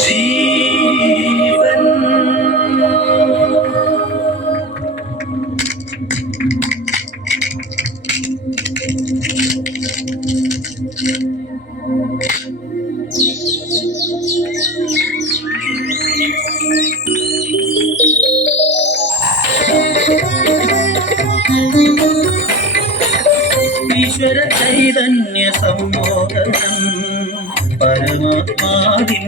ജീവൻ ഈശ്വര ചൈതന്യ സമ്മോദനം പരമാത്മാവിൻ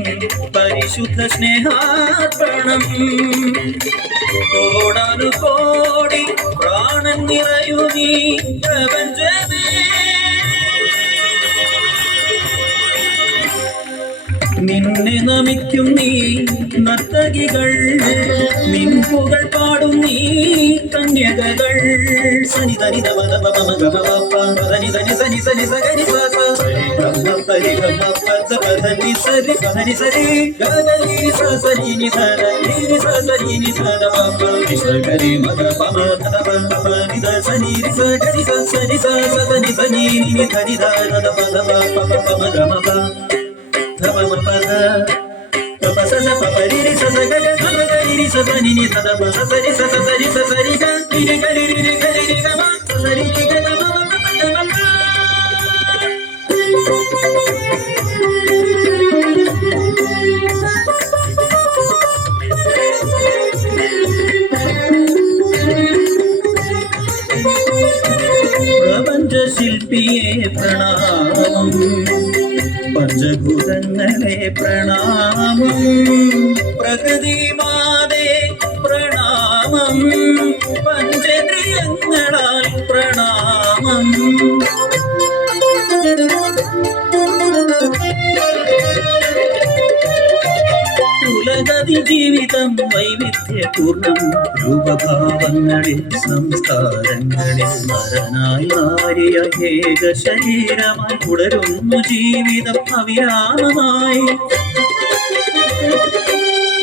പരിശുദ്ധ സ്നേഹാർപ്പണം കോടാനുകോടി പ്രാണൻ നിറയുമീ പ്രപഞ്ചമേ നിന്നെ നമിക്കും നീ നർത്തകികൾ നിൻപുകൾ പാടും നീ കന്യകകൾ സനി ധനി ധമ ധമ മമ ഗമ പപ്പ ധനി ധനി സനി സനി സഗരി സസ ബ്രഹ്മ പരി ഗമ പദ പദനി സരി പദനി സരി ഗദനി സസനി നി ധന നി സസനി നി ധന പപ്പ വിസഗരി മദ പമ ധന പപ്പ നി ധ സനി രി സഗരി സനി സസനി സനി നി ധനി ധന പദ പപ്പ പമ ഗമ പ ധമ പദ പപ സസ പപ രി രി സസ ഗഗ ധമ ഗരി രി സസ നി നി ധന പ സസരി സസരി സസരി ഗ രി രി ഗരി രി ഗരി രി ഗമ സസരി രി ഗ ഗമ പപ ഗമ പ്രപഞ്ച ശില്പിയെ പ്രണാമം പഞ്ചഭൂതങ്ങളെ പ്രണാമം പ്രകൃതി മാതേ പ്രണാമം പഞ്ചേന്ദ്രിയങ്ങളാൽ പ്രണാമം ഉലകതി ജീവിതം വൈവിധ്യപൂർണം രൂപഭാവങ്ങളിൽ സംസ്കാരങ്ങളിൽ നരനായി നാരിയ ഏക ശരീരമായി തുടരുന്നു ജീവിതം അവിരാമമായി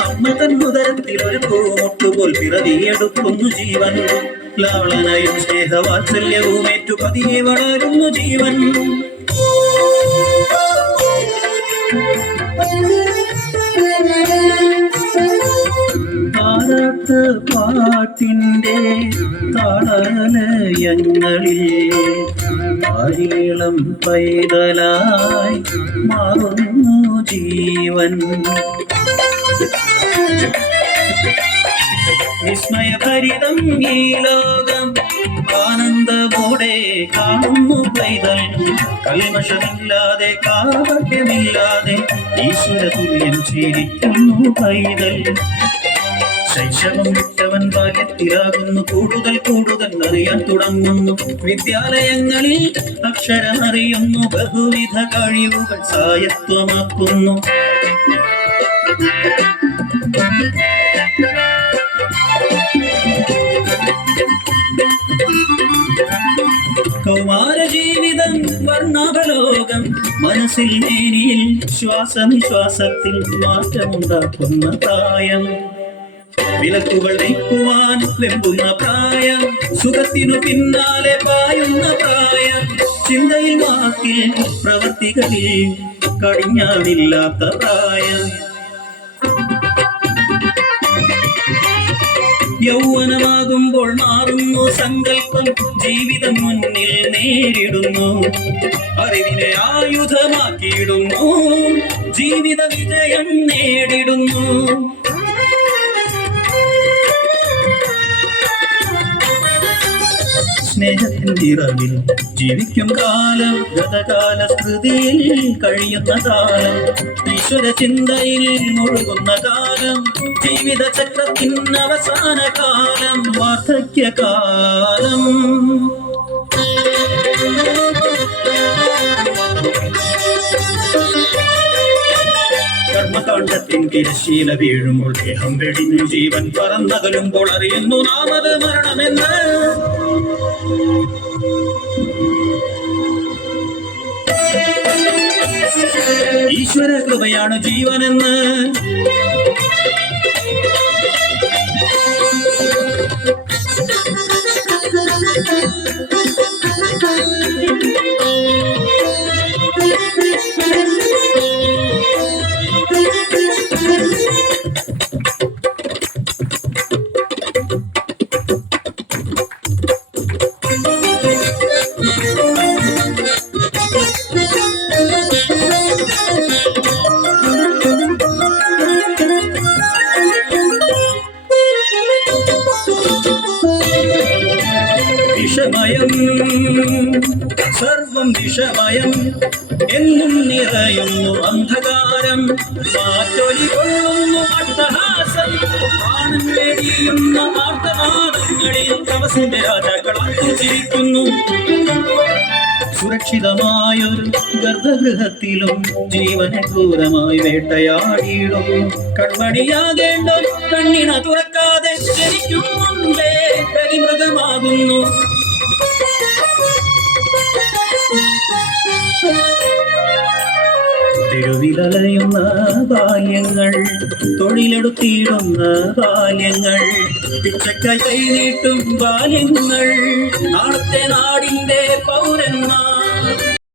അമ്മ തന്നുദരത്തിൽ ഒരു പൂമുട്ടുപോൽ പിറവിയെടുക്കുന്നു ജീവൻ ലാളനയും സ്നേഹവാത്സല്യവും ഏറ്റു പതിയെ വളരുന്നു ജീവൻ താരാട്ട് പാട്ടിൻ്റെ താളലയങ്ങളിൽ ആരീളം പൈതലായി മാറുന്നു ജീവൻ വിസ്മയഭരിതം ഈ ലോകം ആനന്ദമോടെ കാണുന്നു പൈതൽ കൽമഷമില്ലാതെ കാപട്യമില്ലാതെ ഈശ്വര തുല്യം ചിരിക്കുന്നു പൈതൽ ശൈശവം വിട്ടവൻ ബാല്യത്തിലാകുന്നു കൂടുതൽ കൂടുതൽ അറിയാൻ തുടങ്ങുന്നു വിദ്യാലയങ്ങളിൽ അക്ഷരമറിയുന്നു ബഹുവിധ കഴിവുകൾ സ്വായത്തമാക്കുന്നു കൗമാര ജീവിതം വർണ്ണാഭലോകം മനസ്സിൽ മേനിയിൽ ശ്വാസനിശ്വാസത്തിൽ മാറ്റമുണ്ടാക്കുന്ന പ്രായം വിലക്കുകൾ നീക്കുവാൻ വെമ്പുന്ന പ്രായം സുഖത്തിനു പിന്നാലെ പായുന്ന പ്രായം ചിന്തയിൽ വാക്കിൽ പ്രവർത്തികളിൽ കടിഞ്ഞാണില്ലാത്ത പ്രായം യൗവനമാകുമ്പോൾ മാറുന്നു സങ്കല്പം ജീവിതം മുന്നിൽ നേരിടുന്നു അറിവിനെ ആയുധമാക്കിയിടുന്നു ജീവിത വിജയം നേടിടുന്നു സ്നേഹത്തിൻ്റെ ഇറവിൽ ജീവിക്കും കാലം ഗതകാല സ്മൃതിയിൽ കഴിയുന്ന കാലം ഈശ്വര ചിന്തയിൽ മുഴുകുന്ന കാലം ജീവിത ചക്രത്തിൻ അവസാന കാലം വാർദ്ധക്യകാലം കർമ്മകാണ്ഡത്തിൻ തിരശ്ശീല വീഴുമ്പോൾ ദേഹം വെടിഞ്ഞു ജീവൻ പറന്നകലുമ്പോൾ അറിയുന്നു നാമത് മരണമെന്ന് ഈശ്വര കൃപയാണ് ജീവനെന്ന് സർവം വിഷമയം എന്നും നിറയുന്നു അന്ധകാരം മാറ്റൊലി കൊള്ളുന്നു അട്ടഹാസം പ്രാണൻ വെടിയുന്ന ആർത്തനാദങ്ങളിൽ തപസിന്റെ രാജാക്കളാത്തു ചിരിക്കുന്നു സുരക്ഷിതമായൊരു ഗർഭഗൃഹത്തിലും ജീവനെ ക്രൂരമായി വേട്ടയാടിയിടുന്നു കൺമണിയാകേണ്ട കണ്ണിണ തുറക്കാതെ ജനിക്കും മുൻപേ കരിമൃഗമാകുന്നു തെരുവിലലയുന്ന ബാല്യങ്ങൾ തൊഴിലെടുത്തിടുന്ന ബാല്യങ്ങൾ പിച്ചക്കായി കൈനീട്ടും ബാല്യങ്ങൾ നാളത്തെ നാടിന്റെ പൗരന്മാർ